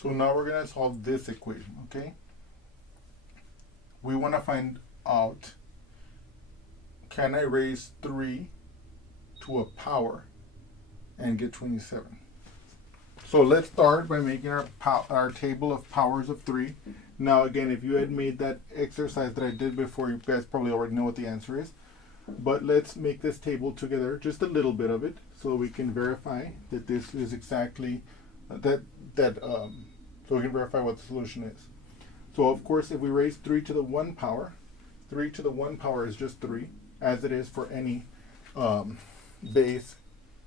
So now we're going to solve this equation, okay? We want to find out, can I raise 3 to a power and get 27? So let's start by making our table of powers of 3. Now again, if you had made that exercise that I did before, you guys probably already know what the answer is. But let's make this table together, just a little bit of it, so we can verify that this is exactly so we can verify what the solution is. So of course, if we raise 3 to the 1 power, 3 to the 1 power is just 3, as it is for any base.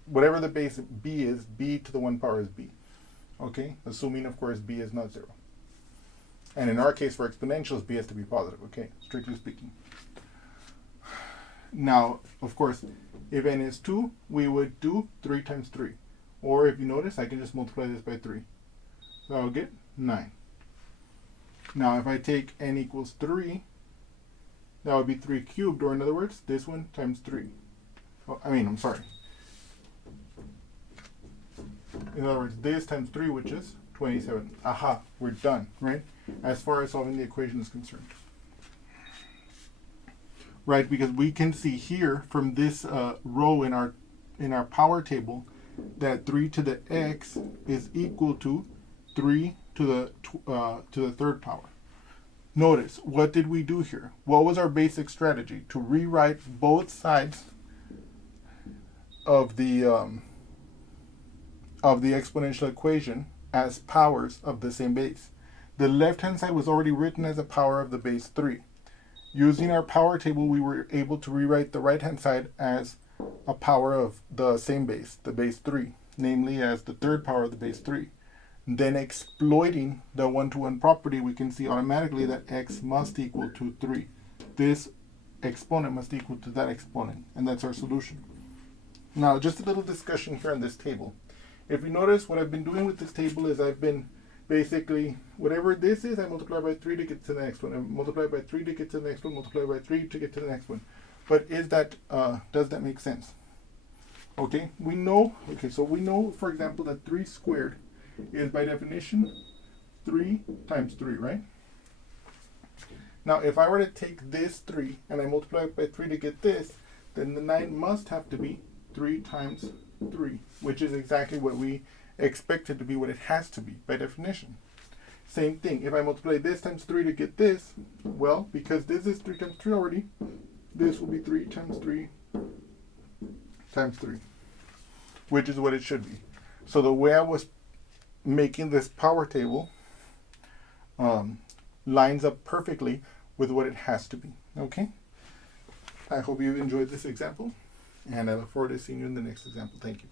Whatever the base b is, b to the 1 power is b. Okay, assuming of course b is not 0. And in our case for exponentials, b has to be positive, okay, strictly speaking. Now, of course, if n is 2, we would do 3 times 3. Or if you notice, I can just multiply this by 3. So I'll get 9. Now if I take n equals 3, that would be 3 cubed, or in other words, this one times 3. I'm sorry. In other words, this times 3, which is 27. Aha, we're done, right? As far as solving the equation is concerned. Right, because we can see here from this row in our power table that 3 to the x is equal to 3 to the third power. Notice, what did we do here? What was our basic strategy? To rewrite both sides of the exponential equation as powers of the same base. The left-hand side was already written as a power of the base 3. Using our power table, we were able to rewrite the right-hand side as a power of the same base, the base 3, namely as the third power of the base 3. Then exploiting the one-to-one property, we can see automatically that x must equal to 3. This exponent must equal to that exponent, and that's our solution. Now, just a little discussion here on this table. If you notice, what I've been doing with this table is I've been basically, whatever this is, I multiply by 3 to get to the next one. I multiply by 3 to get to the next one, multiply by 3 to get to the next one. But does that make sense? Okay, so we know, for example, that 3 squared is by definition 3 times 3, right? Now, if I were to take this 3 and I multiply it by 3 to get this, then the 9 must have to be 3 times 3, which is exactly what we expect it to be, what it has to be by definition. Same thing, if I multiply this times 3 to get this, well, because this is 3 times 3 already, this will be 3 times 3 times 3, which is what it should be. So the way I was making this power table lines up perfectly with what it has to be. Okay? I hope you enjoyed this example, and I look forward to seeing you in the next example. Thank you.